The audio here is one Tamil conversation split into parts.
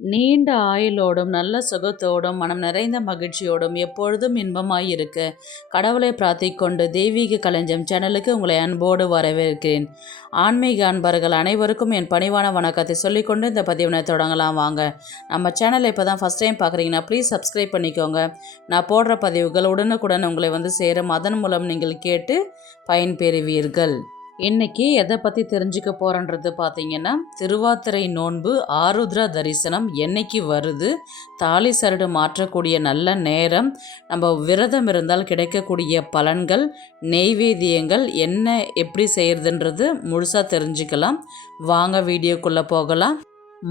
நீண்ட ஆயுளோடும் நல்ல சுகத்தோடும் மனம் நிறைந்த மகிழ்ச்சியோடும் எப்பொழுதும் இன்பமாயிருக்க கடவுளை பிரார்த்திக்கொண்டு தெய்வீக களஞ்சியம் சேனலுக்கு உங்களை அன்போடு வரவேற்கிறேன். ஆன்மீக அன்பர்கள் அனைவருக்கும் என் பணிவான வணக்கத்தை சொல்லிக்கொண்டு இந்த பதிவினை தொடங்கலாம் வாங்க. நம்ம சேனலை இப்போ தான் ஃபஸ்ட் டைம் பார்க்குறீங்கன்னா ப்ளீஸ் சப்ஸ்கிரைப் பண்ணிக்கோங்க. நான் போடுற பதிவுகள் உடனுக்குடன் உங்களை சேரும். அதன் மூலம் நீங்கள் கேட்டு பயன்பெறுவீர்கள். இன்னைக்கு எதை பற்றி தெரிஞ்சுக்க போகிறன்றது பார்த்தீங்கன்னா, திருவாதிரை நோன்பு ஆருத்ரா தரிசனம் என்னைக்கு வருது, தாலி சரடு மாற்றக்கூடிய நல்ல நேரம், நம்ம விரதம் இருந்தால் கிடைக்கக்கூடிய பலன்கள், நெய்வேத்தியங்கள் என்ன எப்படி செய்கிறதுன்றது முழுசாக தெரிஞ்சுக்கலாம். வாங்க வீடியோக்குள்ளே போகலாம்.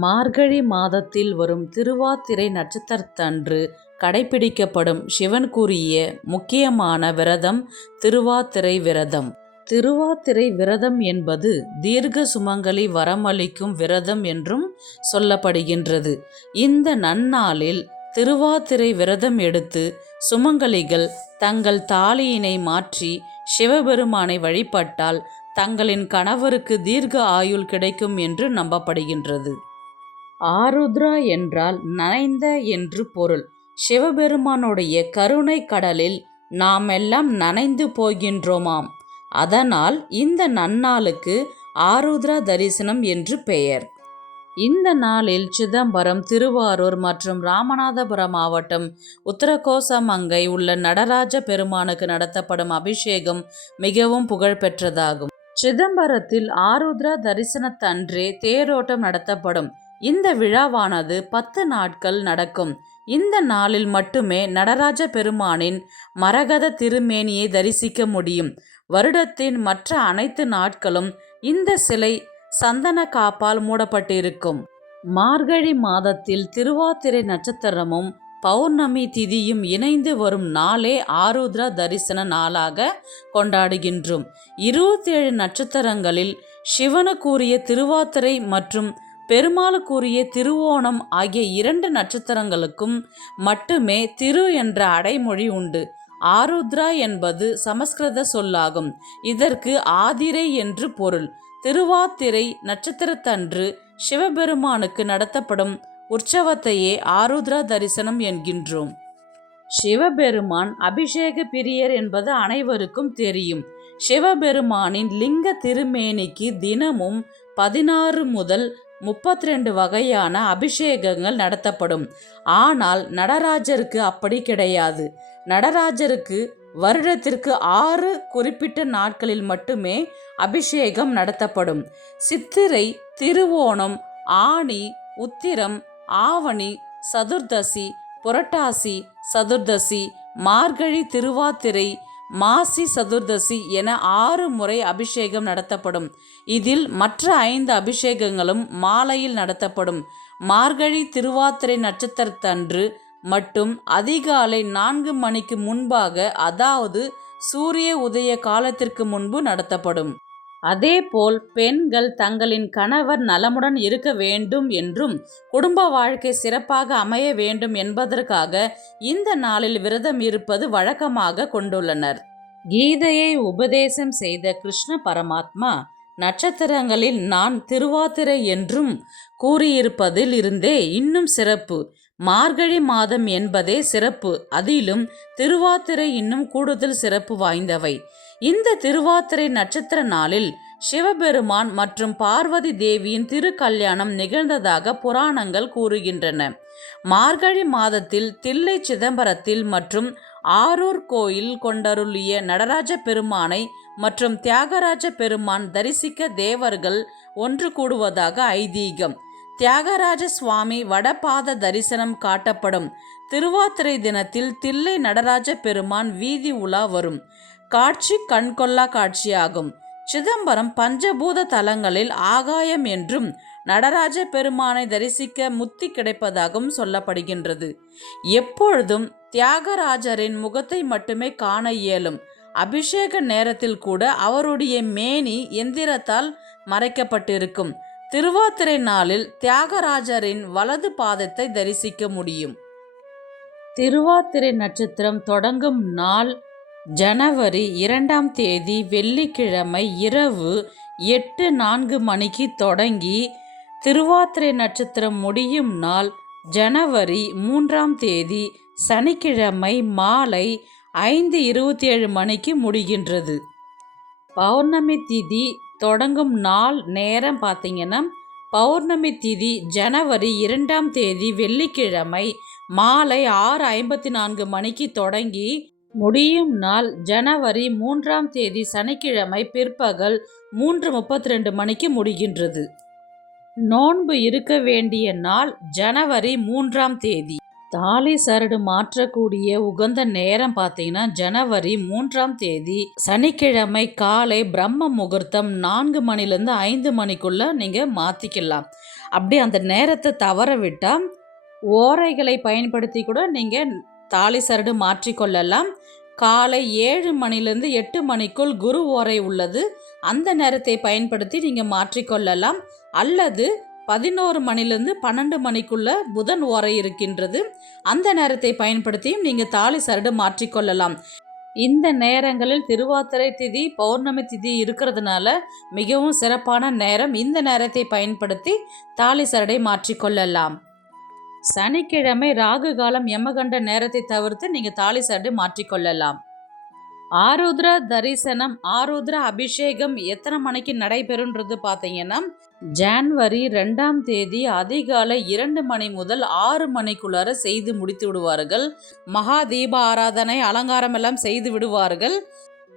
மார்கழி மாதத்தில் வரும் திருவாதிரை நட்சத்திரத்தன்று கடைபிடிக்கப்படும் சிவன் கூறிய முக்கியமான விரதம் திருவாதிரை விரதம். திருவாதிரை விரதம் என்பது தீர்க்க சுமங்கலி வரமளிக்கும் விரதம் என்றும் சொல்லப்படுகின்றது. இந்த நன்னாளில் திருவாதிரை விரதம் எடுத்து சுமங்கலிகள் தங்கள் தாலியினை மாற்றி சிவபெருமானை வழிபட்டால் தங்களின் கணவருக்கு தீர்க்க ஆயுள் கிடைக்கும் என்று நம்பப்படுகின்றது. ஆருத்ரா என்றால் நனைந்த என்று பொருள். சிவபெருமானுடைய கருணை கடலில் நாமெல்லாம் நனைந்து போகின்றோமாம். அதனால் இந்த நன்னாளுக்கு ஆருத்ரா தரிசனம் என்று பெயர். இந்த நாளில் சிதம்பரம், திருவாரூர் மற்றும் ராமநாதபுரம் மாவட்டம் உத்தரகோசமங்கை உள்ள நடராஜ பெருமானுக்கு நடத்தப்படும் அபிஷேகம் மிகவும் புகழ்பெற்றதாகும். சிதம்பரத்தில் ஆருத்ரா தரிசனத்தன்றே தேரோட்டம் நடத்தப்படும். இந்த விழாவானது 10 நாட்கள் நடக்கும். இந்த நாளில் மட்டுமே நடராஜ பெருமானின் மரகத திருமேனியை தரிசிக்க முடியும். வருடத்தின் மற்ற அனைத்து நாட்களும் இந்த சிலை சந்தன காப்பால் மூடப்பட்டிருக்கும். மார்கழி மாதத்தில் திருவாதிரை நட்சத்திரமும் பௌர்ணமி திதியும் இணைந்து வரும் நாளே ஆருத்ரா தரிசன நாளாக கொண்டாடுகின்றோம். 27 நட்சத்திரங்களில் சிவனுக்குரிய திருவாதிரை மற்றும் பெருமாளுக்குரிய திருவோணம் ஆகிய 2 நட்சத்திரங்களுக்கும் மட்டுமே திரு என்ற அடைமொழி உண்டு. ஆருத்ரா என்பது சமஸ்கிருத சொல்லாகும். இதற்கு ஆதிரை என்று பொருள். திருவாதிரை நட்சத்திரத்தன்று சிவபெருமானுக்கு நடத்தப்படும் உற்சவத்தையே ஆருத்ரா தரிசனம் என்கின்றோம். சிவபெருமான் அபிஷேக பிரியர் என்பது அனைவருக்கும் தெரியும். சிவபெருமானின் லிங்க திருமேனிக்கு தினமும் 16 முதல் 32 வகையான அபிஷேகங்கள் நடத்தப்படும். ஆனால் நடராஜருக்கு அப்படி கிடையாது. நடராஜருக்கு வருடத்திற்கு 6 குறிப்பிட்ட நாட்களில் மட்டுமே அபிஷேகம் நடத்தப்படும். சித்திரை, திருவோணம், ஆனி, உத்திரம், ஆவணி சதுர்தசி, புரட்டாசி சதுர்தசி, மார்கழி திருவாதிரை, மாசி சதுர்தசி என 6 முறை அபிஷேகம் நடத்தப்படும். இதில் மற்ற 5 அபிஷேகங்களும் மாலையில் நடத்தப்படும். மார்கழி திருவாதிரை நட்சத்திரத்தன்று மட்டும் அதிகாலை 4 மணிக்கு முன்பாக, அதாவது சூரிய உதய காலத்திற்கு முன்பு நடத்தப்படும். அதேபோல் பெண்கள் தங்களின் கணவர் நலமுடன் இருக்க வேண்டும் என்றும் குடும்ப வாழ்க்கை சிறப்பாக அமைய வேண்டும் என்பதற்காக இந்த நாளில் விரதம் இருப்பது வழக்கமாக கொண்டுள்ளனர். கீதையை உபதேசம் செய்த கிருஷ்ண பரமாத்மா நட்சத்திரங்களில் நான் திருவாதிரை என்றும் கூறியிருப்பதில் இருந்தே இன்னும் சிறப்பு. மார்கழி மாதம் என்பதே சிறப்பு. அதிலும் திருவாதிரை இன்னும் கூடுதல் சிறப்பு வாய்ந்தவை. இந்த திருவாதிரை நட்சத்திர நாளில் சிவபெருமான் மற்றும் பார்வதி தேவியின் திருக்கல்யாணம் நிகழ்ந்ததாக புராணங்கள் கூறுகின்றன. மார்கழி மாதத்தில் தில்லை சிதம்பரத்தில் மற்றும் ஆரூர் கோயில் கொண்டருளிய நடராஜ பெருமானை மற்றும் தியாகராஜ பெருமான் தரிசிக்க தேவர்கள் ஒன்று கூடுவதாக ஐதீகம். தியாகராஜ சுவாமி வடபாத தரிசனம் காட்டப்படும். திருவாதிரை தினத்தில் தில்லை நடராஜ பெருமான் வீதி உலா வரும் காட்சி கண்கொள்ளா காட்சியாகும். சிதம்பரம் பஞ்சபூத தலங்களில் ஆகாயம் என்றும் நடராஜ பெருமானை தரிசிக்க முத்தி கிடைப்பதாகவும் சொல்லப்படுகின்றது. எப்பொழுதும் தியாகராஜரின் முகத்தை மட்டுமே காண இயலும். அபிஷேக நேரத்தில் கூட அவருடைய மேனி எந்திரத்தால் மறைக்கப்பட்டிருக்கும். திருவாதிரை நாளில் தியாகராஜரின் வலது பாதத்தை தரிசிக்க முடியும். திருவாதிரை நட்சத்திரம் தொடங்கும் நாள் ஜனவரி 2ஆம் தேதி வெள்ளிக்கிழமை இரவு 8:04 மணிக்கு தொடங்கி திருவாதிரை நட்சத்திரம் முடியும் நாள் ஜனவரி 3ஆம் தேதி சனிக்கிழமை மாலை 5:27 மணிக்கு முடிகின்றது. பௌர்ணமி திதி தொடங்கும் நாள் நேரம் பார்த்தீங்கன்னா பௌர்ணமி திதி ஜனவரி 2ஆம் தேதி வெள்ளிக்கிழமை மாலை 6:54 மணிக்கு தொடங்கி முடியும் நாள் ஜனவரி 3ஆம் தேதி சனிக்கிழமை பிற்பகல் 3:32 மணிக்கு முடிகின்றது. நோன்பு இருக்க வேண்டிய நாள் ஜனவரி 3ஆம் தேதி. தாலி சரடு மாற்றக்கூடிய உகந்த நேரம் பார்த்தீங்கன்னா ஜனவரி 3ஆம் தேதி சனிக்கிழமை காலை பிரம்ம முகூர்த்தம் 4 மணிலேருந்து 5 மணிக்குள்ளே நீங்கள் மாற்றிக்கலாம். அப்படி அந்த நேரத்தை தவற விட்டால் ஓரைகளை பயன்படுத்தி கூட நீங்கள் தாலி சரடு மாற்றிக்கொள்ளலாம். காலை 7 மணிலேருந்து 8 மணிக்குள் குரு ஓரை உள்ளது, அந்த நேரத்தை பயன்படுத்தி நீங்கள் மாற்றிக்கொள்ளலாம். அல்லது 11 மணிலேருந்து 12 மணிக்குள்ள புதன் ஓரை இருக்கின்றது, அந்த நேரத்தை பயன்படுத்தியும் நீங்கள் தாலி சரடு மாற்றிக்கொள்ளலாம். இந்த நேரங்களில் திருவாதிரை திதி பௌர்ணமி திதி இருக்கிறதுனால மிகவும் சிறப்பான நேரம். இந்த நேரத்தை பயன்படுத்தி தாலி சரடை மாற்றிக்கொள்ளலாம். சனிக்கிழமை ராகு காலம் யமகண்ட நேரத்தை தவிர்த்து நீங்கள் தாலி சரடு மாற்றிக்கொள்ளலாம். ஆருத்ர தரிசனம் ஆருத்ர அபிஷேகம் எத்தனை மணிக்கு நடைபெறுன்றது பார்த்தீங்கன்னா ஜனவரி 2ஆம் தேதி அதிகாலை 2 மணி முதல் 6 மணிக்குள்ளார செய்து முடித்து விடுவார்கள். மகா தீப ஆராதனை அலங்காரம் எல்லாம் செய்து விடுவார்கள்.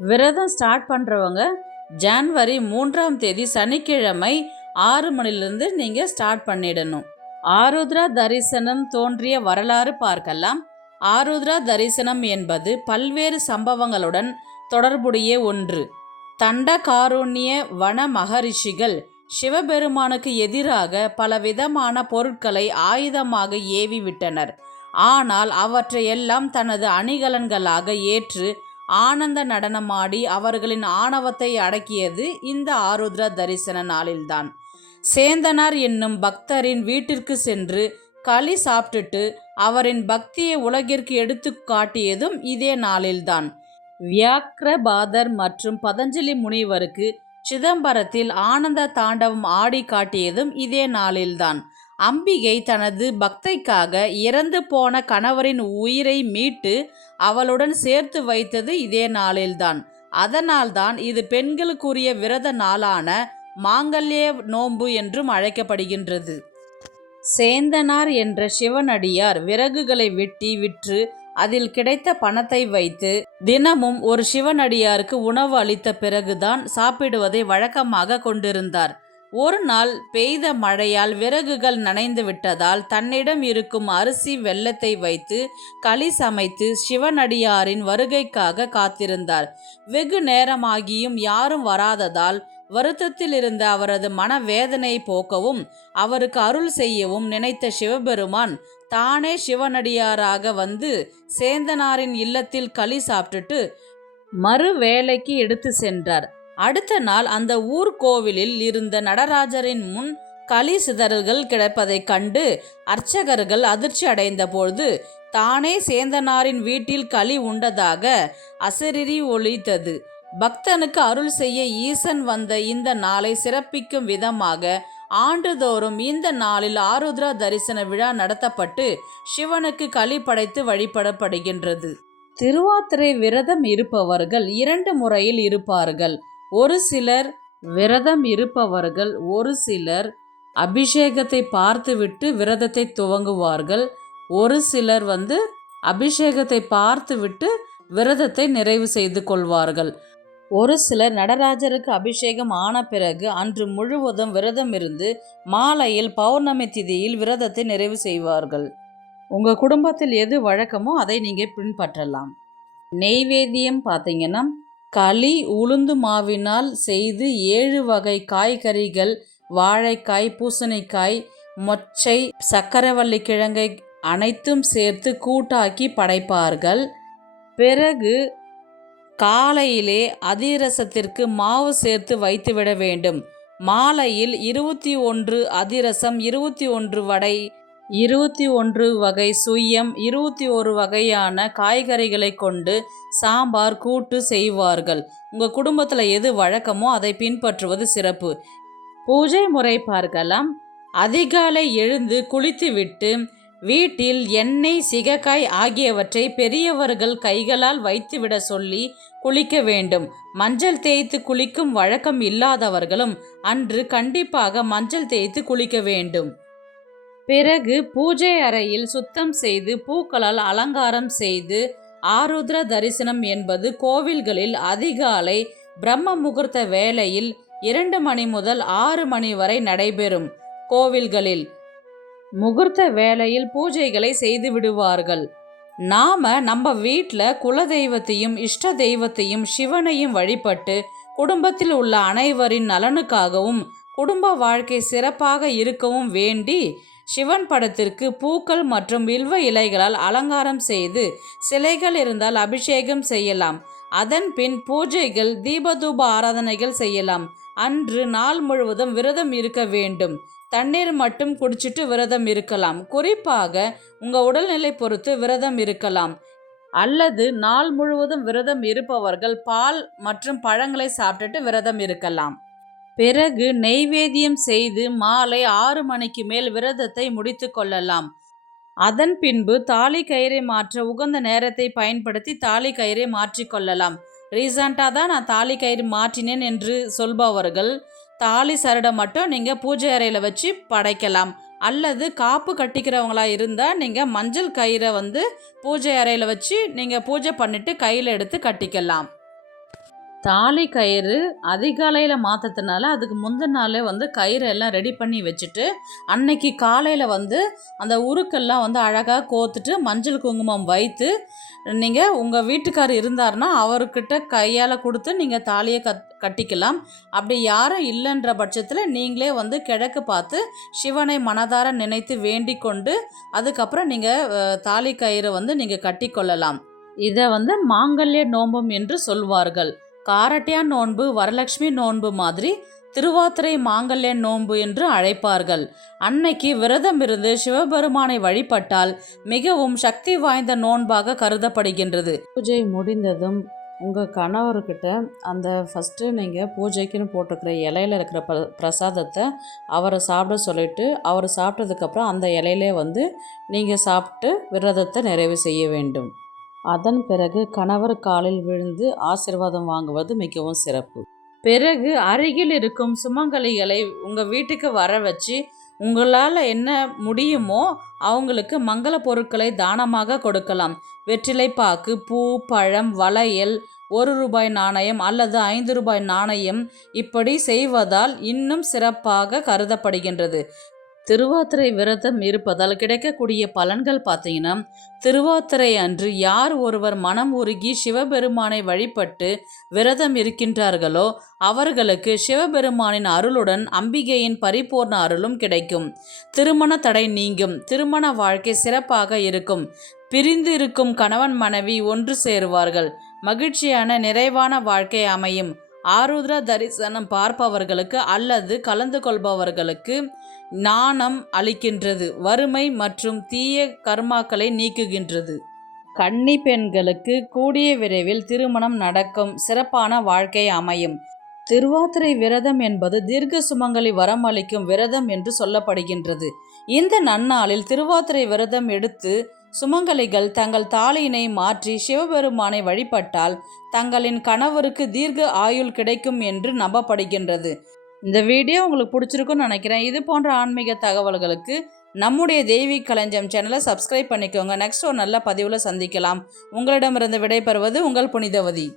விரதம் ஸ்டார்ட் பண்ணுறவங்க ஜனவரி 3ஆம் தேதி சனிக்கிழமை 6 மணிலிருந்து நீங்கள் ஸ்டார்ட் பண்ணிடணும். ஆருத்ர தரிசனம் தோன்றிய வரலாறு பார்க்கலாம். ஆருத்ரா தரிசனம் என்பது பல்வேறு சம்பவங்களுடன் தொடர்புடைய ஒன்று. தண்டகாருண்ய வன மகரிஷிகள் சிவபெருமானுக்கு எதிராக பலவிதமான பொருட்களை ஆயுதமாக ஏவி விட்டனர். ஆனால் அவற்றையெல்லாம் தனது அணிகலன்களாக ஏற்று ஆனந்த நடனமாடி அவர்களின் ஆணவத்தை அடக்கியது இந்த ஆருத்ரா தரிசன நாளில்தான். சேந்தனார் என்னும் பக்தரின் வீட்டிற்கு சென்று களி சாப்பிட்டுட்டு அவரின் பக்தியை உலகிற்கு எடுத்து காட்டியதும் இதே நாளில்தான். வியாக்கிரபாதர் மற்றும் பதஞ்சலி முனிவருக்கு சிதம்பரத்தில் ஆனந்த தாண்டவம் ஆடி காட்டியதும் இதே நாளில்தான். அம்பிகை தனது பக்தைக்காக இறந்து போன கணவரின் உயிரை மீட்டு அவளுடன் சேர்த்து வைத்தது இதே நாளில்தான். அதனால்தான் இது பெண்களுக்குரிய விரத நாளான மாங்கல்ய நோன்பு என்றும் அழைக்கப்படுகின்றது. சேந்தனார் என்ற சிவனடியார் விறகுகளை வெட்டி விற்று அதில் கிடைத்த பணத்தை வைத்து தினமும் ஒரு சிவனடியாருக்கு உணவு அளித்த பிறகுதான் சாப்பிடுவதை வழக்கமாக கொண்டிருந்தார். ஒரு நாள் பெய்த மழையால் விறகுகள் நனைந்து விட்டதால் தன்னிடம் இருக்கும் அரிசி வெல்லத்தை வைத்து களி சமைத்து சிவனடியாரின் வருகைக்காக காத்திருந்தார். வெகு நேரமாகியும் யாரும் வராததால் வருத்தத்தில் இருந்த அவரது மனவேதனை போக்கவும் அவருக்கு அருள் செய்யவும் நினைத்த சிவபெருமான் தானே சிவனடியாராக வந்து சேந்தனாரின் இல்லத்தில் களி சாப்பிட்டுட்டு மறு வேலைக்கு எடுத்து சென்றார். அடுத்த நாள் அந்த ஊர் கோவிலில் இருந்த நடராஜரின் முன் களி சிதறல்கள் கிடப்பதைக் கண்டு அர்ச்சகர்கள் அதிர்ச்சி அடைந்த பொழுது தானே சேந்தனாரின் வீட்டில் களி உண்டதாக அசரீரி ஒலித்தது. பக்தனுக்கு அருள் செய்ய ஈசன் வந்த இந்த நாளை சிறப்பிக்கும் விதமாக ஆண்டுதோறும் இந்த நாளில் ஆருத்ரா தரிசன விழா நடத்தப்பட்டு சிவனுக்கு களி படைத்து வழிபடப்படுகின்றது. திருவாதிரை விரதம் இருப்பவர்கள் 2 முறையில் இருப்பார்கள். ஒரு சிலர் விரதம் இருப்பவர்கள் ஒரு சிலர் அபிஷேகத்தை பார்த்துவிட்டு விரதத்தை துவங்குவார்கள். ஒரு சிலர் அபிஷேகத்தை பார்த்துவிட்டு விரதத்தை நிறைவு செய்து கொள்வார்கள். ஒரு சிலர் நடராஜருக்கு அபிஷேகம் ஆன பிறகு அன்று முழுவதும் விரதம் இருந்து மாலையில் பௌர்ணமி திதியில் விரதத்தை நிறைவு செய்வார்கள். உங்கள் குடும்பத்தில் எது வழக்கமோ அதை நீங்கள் பின்பற்றலாம். நெய்வேத்தியம் பார்த்தீங்கன்னா களி உளுந்து மாவினால் செய்து 7 வகை காய்கறிகள் வாழைக்காய், பூசணிக்காய், மொச்சை, சக்கரவள்ளி கிழங்கை அனைத்தும் சேர்த்து கூட்டாக்கி படைப்பார்கள். பிறகு காலையிலே அதிரசத்திற்கு மாவு சேர்த்து வைத்துவிட வேண்டும். மாலையில் 21 அதிரசம், 21 வடை, 21 வகை சுயம், 21 வகையான காய்கறிகளை கொண்டு சாம்பார் கூட்டு செய்வார்கள். உங்கள் குடும்பத்தில் எது வழக்கமோ அதை பின்பற்றுவது சிறப்பு. பூஜை முறை பார்க்கலாம். அதிகாலை எழுந்து குளித்துவிட்டு வீட்டில் எண்ணெய் சிகக்காய் ஆகியவற்றை பெரியவர்கள் கைகளால் வைத்துவிட சொல்லி குளிக்க வேண்டும். மஞ்சள் தேய்த்து குளிக்கும் வழக்கம் இல்லாதவர்களும் அன்று கண்டிப்பாக மஞ்சள் தேய்த்து குளிக்க வேண்டும். பிறகு பூஜை அறையில் சுத்தம் செய்து பூக்களால் அலங்காரம் செய்து ஆருத்ர தரிசனம் என்பது கோவில்களில் அதிகாலை பிரம்ம முகூர்த்த வேளையில் 2 மணி முதல் 6 மணி வரை நடைபெறும். கோவில்களில் முகூர்த்த வேளையில் பூஜைகளை செய்து விடுவார்கள். நம்ம வீட்டில் குலதெய்வத்தையும் இஷ்ட தெய்வத்தையும் சிவனையும் வழிபட்டு குடும்பத்தில் உள்ள அனைவரின் நலனுக்காகவும் குடும்ப வாழ்க்கை சிறப்பாக இருக்கவும் வேண்டி சிவன் படத்திற்கு பூக்கள் மற்றும் வில்வ இலைகளால் அலங்காரம் செய்து சிலைகள் இருந்தால் அபிஷேகம் செய்யலாம். அதன் பின் பூஜைகள் தீபதூப ஆராதனைகள் செய்யலாம். அன்று நாள் முழுவதும் விரதம் இருக்க வேண்டும். தண்ணீர் மட்டும் குடிச்சிட்டு விரதம் இருக்கலாம். குறிப்பாக உங்கள் உடல்நிலை பொறுத்து விரதம் இருக்கலாம். அல்லது நாள் முழுவதும் விரதம் இருப்பவர்கள் பால் மற்றும் பழங்களை சாப்பிட்டுட்டு விரதம் இருக்கலாம். பிறகு நெய்வேத்தியம் செய்து மாலை 6 மணிக்கு மேல் விரதத்தை முடித்து கொள்ளலாம். அதன் பின்பு தாலி கயிறை மாற்ற உகந்த நேரத்தை பயன்படுத்தி தாலி கயிறை மாற்றிக்கொள்ளலாம். ரீசண்டாக தான் நான் தாலி கயிறு மாற்றினேன் என்று சொல்பவர்கள் தாலி சரடை மட்டும் நீங்கள் பூஜை அறையில் வச்சு படைக்கலாம். அல்லது காப்பு கட்டிக்கிறவங்களா இருந்தால் நீங்கள் மஞ்சள் கயிறை பூஜை அறையில் வச்சு நீங்கள் பூஜை பண்ணிவிட்டு கையில் எடுத்து கட்டிக்கலாம். தாலி கயிறு அதிகாலையில் மாற்றத்தினால அதுக்கு முந்தின நாளே கயிறை எல்லாம் ரெடி பண்ணி வச்சுட்டு அன்னைக்கு காலையில் அந்த உருக்கெல்லாம் அழகாக கோத்துட்டு மஞ்சள் குங்குமம் வைத்து நீங்கள் உங்கள் வீட்டுக்காரர் இருந்தார்னா அவர்கிட்ட கையால் கொடுத்து நீங்கள் தாலியை கட்டிக்கலாம். அப்படி யாரும் இல்லைன்ற பட்சத்தில் நீங்களே கிழக்கு பார்த்து சிவனை மனதார நினைத்து வேண்டிக் கொண்டு அதுக்கப்புறம் நீங்கள் தாலி கயிறை நீங்கள் கட்டி கொள்ளலாம். இதை மாங்கல்ய நோன்பம் என்று சொல்வார்கள். காரட்டியான் நோன்பு வரலட்சுமி நோன்பு மாதிரி திருவாதிரை மாங்கல்ய நோன்பு என்று அழைப்பார்கள். அன்னைக்கு விரதம் இருந்து சிவபெருமானை வழிபட்டால் மிகவும் சக்தி வாய்ந்த நோன்பாக கருதப்படுகின்றது. பூஜை முடிந்ததும் உங்கள் கணவர்கிட்ட அந்த ஃபஸ்ட்டு நீங்கள் பூஜைக்குன்னு போட்டிருக்கிற இலையில் இருக்கிற பிரசாதத்தை அவரை சாப்பிட சொல்லிவிட்டு அவர் சாப்பிட்டதுக்கப்புறம் அந்த இலையிலே நீங்கள் சாப்பிட்டு விரதத்தை நிறைவு செய்ய வேண்டும். அதன் பிறகு கணவர் காலில் விழுந்து ஆசீர்வாதம் வாங்குவது மிகவும் சிறப்பு. பிறகு அருகில் இருக்கும் சுமங்கலிகளை உங்கள் வீட்டுக்கு வர வச்சு உங்களால் என்ன முடியுமோ அவங்களுக்கு மங்கள பொருட்களை தானமாக கொடுக்கலாம். வெற்றிலை பாக்கு, பூ, பழம், வளையல், 1 ரூபாய் நாணயம் அல்லது 5 ரூபாய் நாணயம் இப்படி செய்வதால் இன்னும் சிறப்பாக கருதப்படுகின்றது. திருவாதிரை விரதம் இருப்பதால் கிடைக்கக்கூடிய பலன்கள் பார்த்தீங்கன்னா, திருவாதிரை அன்று யார் ஒருவர் மனம் உருகி சிவபெருமானை வழிபட்டு விரதம் இருக்கின்றார்களோ அவர்களுக்கு சிவபெருமானின் அருளுடன் அம்பிகையின் பரிபூர்ண அருளும் கிடைக்கும். திருமண தடை நீங்கும். திருமண வாழ்க்கை சிறப்பாக இருக்கும். பிரிந்து இருக்கும் கணவன் மனைவி ஒன்று சேருவார்கள். மகிழ்ச்சியான நிறைவான வாழ்க்கை அமையும். ஆருத்ரா தரிசனம் பார்ப்பவர்களுக்கு அல்லது கலந்து கொள்பவர்களுக்கு ஞானம் அளிக்கின்றது. வறுமை மற்றும் தீய கர்மாக்களை நீக்குகின்றது. கன்னி பெண்களுக்கு கூடிய விரைவில் திருமணம் நடக்கும். சிறப்பான வாழ்க்கை அமையும். திருவாதிரை விரதம் என்பது தீர்க்க சுமங்கலி வரம் அளிக்கும் விரதம் என்று சொல்லப்படுகின்றது. இந்த நன்னாளில் திருவாதிரை விரதம் எடுத்து சுமங்கலிகள் தங்கள் தாலியினை மாற்றி சிவபெருமானை வழிபட்டால் தங்களின் கணவருக்கு தீர்க்க ஆயுள் கிடைக்கும் என்று நம்பப்படுகின்றது. இந்த வீடியோ உங்களுக்கு பிடிச்சிருக்குன்னு நினைக்கிறேன். இது போன்ற ஆன்மீக தகவல்களுக்கு நம்முடைய தெய்வீக களஞ்சியம் சேனலை சப்ஸ்கிரைப் பண்ணிக்கோங்க. நெக்ஸ்ட் ஒரு நல்ல பதிவில் சந்திக்கலாம். உங்களிடமிருந்து விடைபெறுவது உங்கள் புனிதவதி.